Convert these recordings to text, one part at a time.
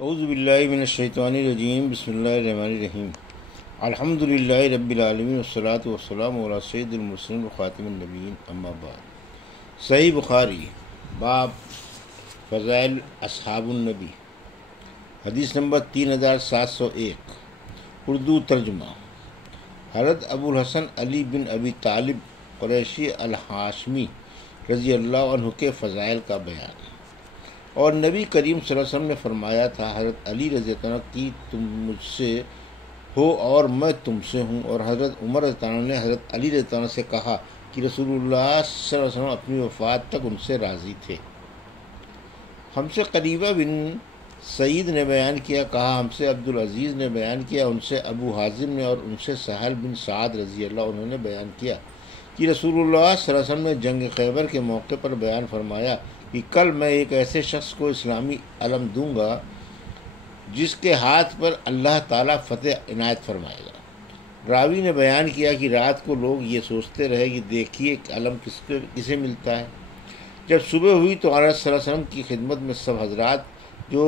اعوذ باللہ من الشیطان الرجیم بسم اللہ الرحمن الرحیم الحمد للہ رب العالمین والصلاة والسلام علی سید المرسلین وخاتم النبیین اما بعد۔ صحیح بخاری باب فضائل اصحاب النبی، حدیث نمبر 3701، اردو ترجمہ۔ حضرت ابو الحسن علی بن ابی طالب قریشی الہاشمی رضی اللہ عنہ کے فضائل کا بیان۔ اور نبی کریم صلی اللہ علیہ وسلم نے فرمایا تھا، حضرت علی رضی اللہ عنہ کی تم مجھ سے ہو اور میں تم سے ہوں۔ اور حضرت عمر رضی اللہ عنہ نے حضرت علی رضی اللہ عنہ سے کہا کہ رسول اللہ صلی اللہ علیہ وسلم اپنی وفات تک ان سے راضی تھے۔ ہم سے قریبہ بن سعید نے بیان کیا، کہا ہم سے عبدالعزیز نے بیان کیا، ان سے ابو حازم نے، اور ان سے سہل بن سعد رضی اللہ عنہ نے بیان کیا کہ رسول اللہ صلی اللہ علیہ وسلم نے جنگ خیبر کے موقع پر بیان فرمایا کہ کل میں ایک ایسے شخص کو اسلامی علم دوں گا جس کے ہاتھ پر اللہ تعالیٰ فتح عنایت فرمائے گا۔ راوی نے بیان کیا کہ رات کو لوگ یہ سوچتے رہے کہ دیکھیے علم کسے ملتا ہے۔ جب صبح ہوئی تو آقا صلی اللہ علیہ وسلم کی خدمت میں سب حضرات جو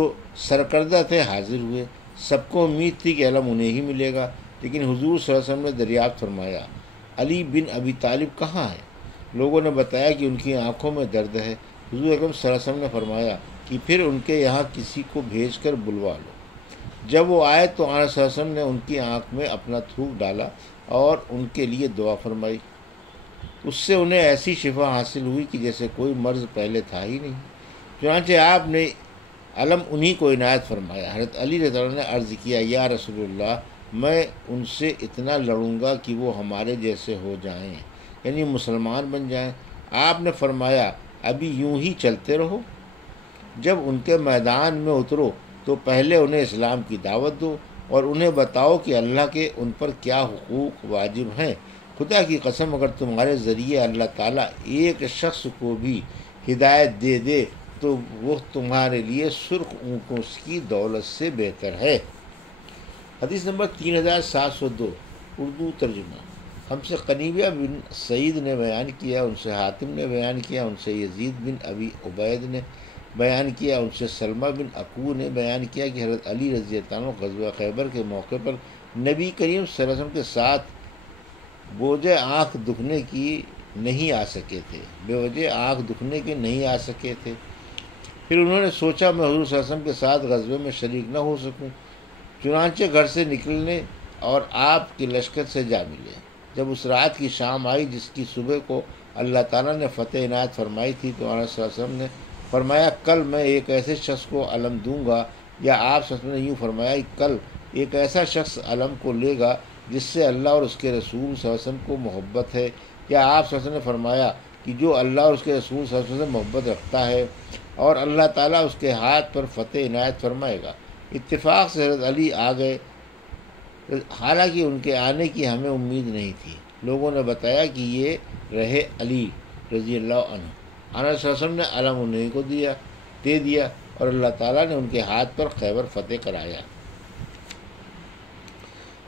سرکردہ تھے حاضر ہوئے۔ سب کو امید تھی کہ علم انہیں ہی ملے گا، لیکن حضور صلی اللہ علیہ وسلم نے دریافت فرمایا، علی بن ابی طالب کہاں ہے؟ لوگوں نے بتایا کہ ان کی آنکھوں میں درد ہے۔ حضور اکرم صلی اللہ علیہ وسلم نے فرمایا کہ پھر ان کے یہاں کسی کو بھیج کر بلوا لو۔ جب وہ آئے تو آقا صلی اللہ علیہ وسلم نے ان کی آنکھ میں اپنا تھوک ڈالا اور ان کے لیے دعا فرمائی۔ اس سے انہیں ایسی شفا حاصل ہوئی کہ جیسے کوئی مرض پہلے تھا ہی نہیں۔ چنانچہ آپ نے علم انہی کو عنایت فرمایا۔ حضرت علی رضی اللہ عنہ نے عرض کیا، یا رسول اللہ، میں ان سے اتنا لڑوں گا کہ وہ ہمارے جیسے ہو جائیں، یعنی مسلمان بن جائیں۔ آپ نے فرمایا، ابھی یوں ہی چلتے رہو، جب ان کے میدان میں اترو تو پہلے انہیں اسلام کی دعوت دو اور انہیں بتاؤ کہ اللہ کے ان پر کیا حقوق واجب ہیں۔ خدا کی قسم، اگر تمہارے ذریعے اللہ تعالیٰ ایک شخص کو بھی ہدایت دے دے تو وہ تمہارے لیے سرخ اونٹوں کی دولت سے بہتر ہے۔ حدیث نمبر 3702، اردو ترجمہ۔ ہم سے قنیبہ بن سعید نے بیان کیا، ان سے حاتم نے بیان کیا، ان سے یزید بن ابی عبید نے بیان کیا، ان سے سلمہ بن عقو نے بیان کیا کہ حضرت علی رضی اللہ عنہ غزوہ خیبر کے موقع پر نبی کریم صلی اللہ علیہ وسلم کے ساتھ بوجہ آنکھ دکھنے کی نہیں آ سکے تھے، بے وجہ آنکھ دکھنے کے نہیں آ سکے تھے۔ پھر انہوں نے سوچا میں حضور صلی اللہ علیہ وسلم کے ساتھ غزوے میں شریک نہ ہو سکوں، چنانچہ گھر سے نکلنے اور آپ کے لشکر سے جا ملے۔ جب اس رات کی شام آئی جس کی صبح کو اللہ تعالیٰ نے فتح عنایت فرمائی تھی تو آقا صلی اللہ علیہ وسلم نے فرمایا، کل میں ایک ایسے شخص کو علم دوں گا، یا آپ صلی اللہ علیہ وسلم نے یوں فرمایا کہ کل ایک ایسا شخص علم کو لے گا جس سے اللہ اور اس کے رسول صلی اللہ علیہ وسلم کو محبت ہے، یا آپ صلی اللہ علیہ وسلم نے فرمایا کہ جو اللہ اور اس کے رسول صلی اللہ علیہ وسلم سے محبت رکھتا ہے اور اللہ تعالیٰ اس کے ہاتھ پر فتح عنایت فرمائے گا۔ اتفاق سے حضرت علی آ گئے، حالانکہ ان کے آنے کی ہمیں امید نہیں تھی۔ لوگوں نے بتایا کہ یہ رہے علی رضی اللہ عنہ۔ آقا صلی اللہ علیہ وسلم نے علم انہیں کو دے دیا اور اللہ تعالیٰ نے ان کے ہاتھ پر خیبر فتح کرایا۔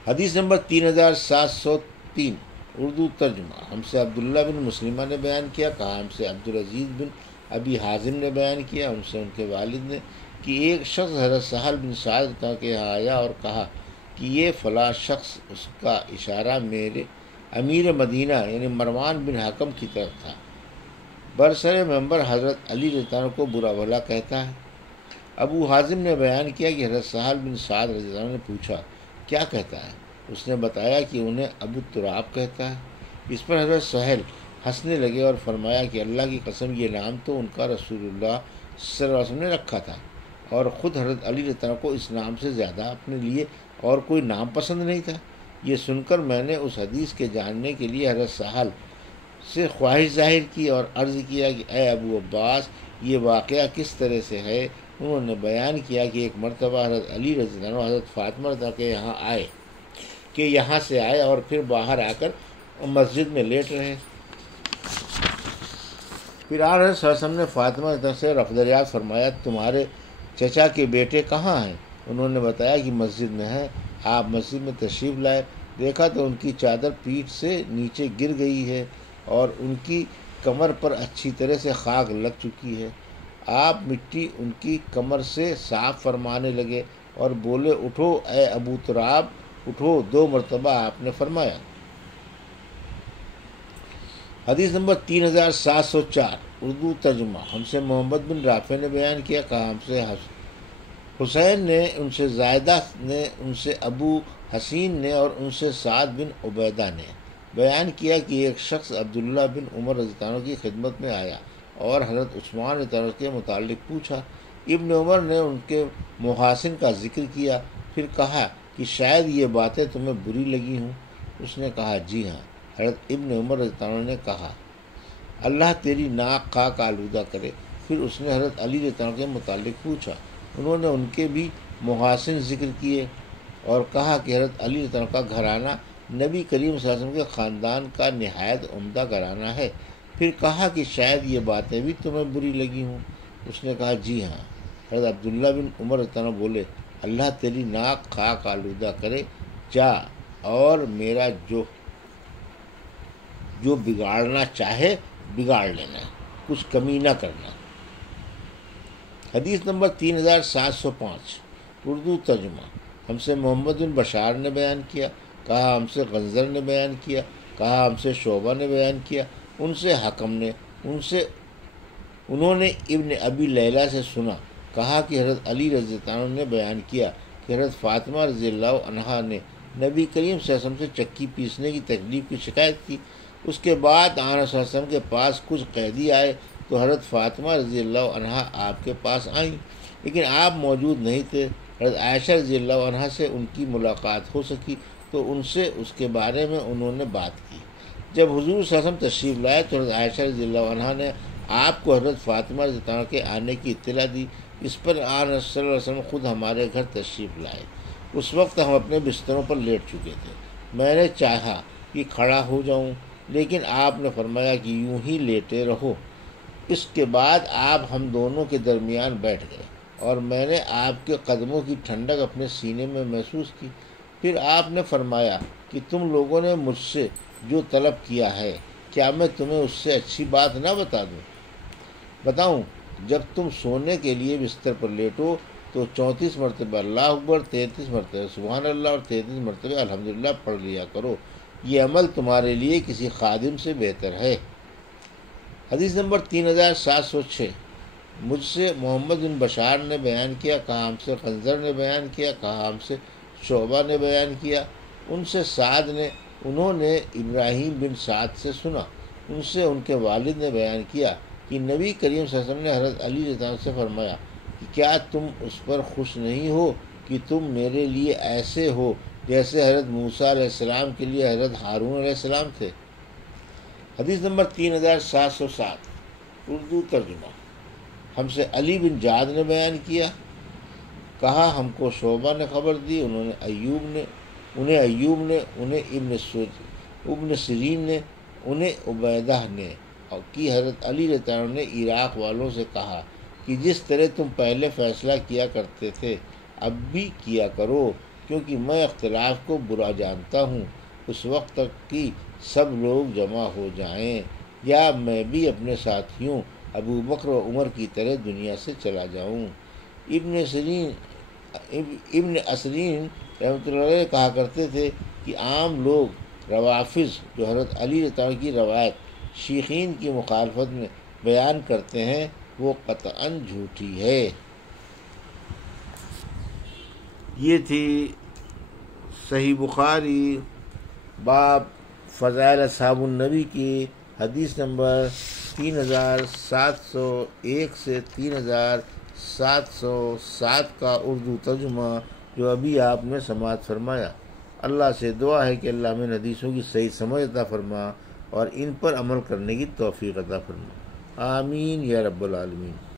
حدیث نمبر 3703، اردو ترجمہ۔ ہم سے عبداللہ بن مسلمہ نے بیان کیا، کہا ہم سے عبدالعزیز بن ابی حازم نے بیان کیا، ان سے ان کے والد نے کہ ایک شخص حضرت سہل بن سعد کے یہاں آیا اور کہا کہ یہ فلاں شخص، اس کا اشارہ میرے امیر مدینہ یعنی مروان بن حکم کی طرف تھا، برسر ممبر حضرت علی رضی اللہ عنہ کو برا بھلا کہتا ہے۔ ابو حازم نے بیان کیا کہ حضرت سہل بن سعد رضی اللہ عنہ نے پوچھا کیا کہتا ہے؟ اس نے بتایا کہ انہیں ابو تراب کہتا ہے۔ اس پر حضرت سہل ہنسنے لگے اور فرمایا کہ اللہ کی قسم، یہ نام تو ان کا رسول اللہ صلی اللہ علیہ وسلم نے رکھا تھا، اور خود حضرت علی رضی اللہ عنہ کو اس نام سے زیادہ اپنے لیے اور کوئی نام پسند نہیں تھا۔ یہ سن کر میں نے اس حدیث کے جاننے کے لیے حضرت سہل سے خواہش ظاہر کی اور عرض کیا کہ اے ابو عباس، یہ واقعہ کس طرح سے ہے؟ انہوں نے بیان کیا کہ ایک مرتبہ حضرت علی رضی اللہ عنہ حضرت فاطمہ رضی اللہ عنہ کے یہاں سے آئے اور پھر باہر آ کر مسجد میں لیٹ رہے۔ پھر حضرت صلی اللہ علیہ وسلم نے فاطمہ رضی اللہ عنہ سے رفع دریافت فرمایا، تمہارے چچا کے بیٹے کہاں ہیں؟ انہوں نے بتایا کہ مسجد میں ہیں۔ آپ مسجد میں تشریف لائے، دیکھا تو ان کی چادر پیٹھ سے نیچے گر گئی ہے اور ان کی کمر پر اچھی طرح سے خاک لگ چکی ہے۔ آپ مٹی ان کی کمر سے صاف فرمانے لگے اور بولے اٹھو اے ابو تراب اٹھو، 2 مرتبہ آپ نے فرمایا۔ حدیث نمبر 3704 اردو ترجمہ۔ ہم سے محمد بن رافع نے بیان کیا، کہا ہم سے حسین نے، ان سے زائدہ نے، ان سے ابو حسین نے اور ان سے سعد بن عبیدہ نے بیان کیا کہ ایک شخص عبداللہ بن عمر رضی اللہ عنہ کی خدمت میں آیا اور حضرت عثمان رضی اللہ عنہ کے متعلق پوچھا۔ ابن عمر نے ان کے محاسن کا ذکر کیا، پھر کہا کہ شاید یہ باتیں تمہیں بری لگی ہوں۔ اس نے کہا جی ہاں۔ حضرت ابن عمر رضی اللہ عنہ نے کہا اللہ تیری ناک خاک آلودہ کرے۔ پھر اس نے حضرت علی رضی اللہ عنہ کے متعلق پوچھا، انہوں نے ان کے بھی محاسن ذکر کیے اور کہا کہ حضرت علی رضی اللہ عنہ کا گھرانہ نبی کریم صلی اللہ علیہ وسلم کے خاندان کا نہایت عمدہ گھرانہ ہے۔ پھر کہا کہ شاید یہ باتیں بھی تمہیں بری لگی ہوں۔ اس نے کہا جی ہاں۔ حضرت عبداللہ بن عمر رضی اللہ عنہ بولے اللہ تیری ناک خاک آلودہ کرے، جا اور میرا جو بگاڑنا چاہے بگاڑ لینا، کچھ کمی نہ کرنا۔ حدیث نمبر 3705 اردو ترجمہ۔ ہم سے محمد بن بشار نے بیان کیا، کہا ہم سے غنزر نے بیان کیا، کہا ہم سے شعبہ نے بیان کیا، ان سے حکم نے، انہوں نے ابن ابی لیلہ سے سنا، کہا کہ حضرت علی رضی اللہ عنہ نے بیان کیا کہ حضرت فاطمہ رضی اللہ عنہا نے نبی کریم صلی اللہ علیہ وسلم سے چکی پیسنے کی تکلیف کی شکایت کی۔ اس کے بعد آن صلی اللہ علیہ وسلم کے پاس کچھ قیدی آئے تو حضرت فاطمہ رضی اللہ عنہا آپ کے پاس آئیں، لیکن آپ موجود نہیں تھے۔ حضرت عائشہ رضی اللہ عنہا سے ان کی ملاقات ہو سکی تو ان سے اس کے بارے میں انہوں نے بات کی۔ جب حضور صلی اللہ علیہ وسلم تشریف لائے تو حضرت عائشہ رضی اللہ عنہا نے آپ کو حضرت فاطمہ رضی اللہ عنہ کے آنے کی اطلاع دی۔ اس پر آن صلی اللہ علیہ وسلم خود ہمارے گھر تشریف لائے۔ اس وقت ہم اپنے بستروں پر لیٹ چکے تھے۔ میں نے چاہا کہ کھڑا ہو جاؤں، لیکن آپ نے فرمایا کہ یوں ہی لیٹے رہو۔ اس کے بعد آپ ہم دونوں کے درمیان بیٹھ گئے اور میں نے آپ کے قدموں کی ٹھنڈک اپنے سینے میں محسوس کی۔ پھر آپ نے فرمایا کہ تم لوگوں نے مجھ سے جو طلب کیا ہے، کیا میں تمہیں اس سے اچھی بات نہ بتاؤں؟ جب تم سونے کے لیے بستر پر لیٹو تو 34 مرتبہ اللہ اکبر، 33 مرتبہ سبحان اللہ اور 33 مرتبہ الحمدللہ پڑھ لیا کرو، یہ عمل تمہارے لیے کسی خادم سے بہتر ہے۔ حدیث نمبر 3706 مجھ سے محمد بن بشار نے بیان کیا، کہا ہم سے غنزر نے بیان کیا، کہا ہم سے شعبہ نے بیان کیا، ان سے سعد نے، انہوں نے ابراہیم بن سعد سے سنا، ان سے ان کے والد نے بیان کیا کہ نبی کریم صلی اللہ علیہ وسلم نے حضرت علی رضی اللہ عنہ سے فرمایا کہ کیا تم اس پر خوش نہیں ہو کہ تم میرے لیے ایسے ہو جیسے حضرت موسیٰ علیہ السلام کے لیے حضرت ہارون علیہ السلام تھے۔ حدیث نمبر 3707 اردو ترجمہ۔ ہم سے علی بن جعد نے بیان کیا، کہا ہم کو شعبہ نے خبر دی، انہیں ایوب نے، انہیں ابن سیرین نے، انہیں عبیدہ نے، اور کہ حضرت علی رضی اللہ عنہ نے عراق والوں سے کہا کہ جس طرح تم پہلے فیصلہ کیا کرتے تھے اب بھی کیا کرو، کیونکہ میں اختلاف کو برا جانتا ہوں۔ اس وقت تک کہ سب لوگ جمع ہو جائیں یا میں بھی اپنے ساتھیوں ابو بکر و عمر کی طرح دنیا سے چلا جاؤں۔ ابن اسرین رحمۃ اللہ علیہ کہا کرتے تھے کہ عام لوگ روافظ جو حضرت علی رضی اللہ عنہ کی روایت شیخین کی مخالفت میں بیان کرتے ہیں وہ قطعاً جھوٹی ہے۔ یہ تھی صحیح بخاری باب فضائل اصحاب النبی کی حدیث نمبر 3701 سے 3707 کا اردو ترجمہ جو ابھی آپ نے سماعت فرمایا۔ اللہ سے دعا ہے کہ اللہ ہمیں حدیثوں کی صحیح سمجھ عطا فرما اور ان پر عمل کرنے کی توفیق عطا فرما، آمین یا رب العالمین۔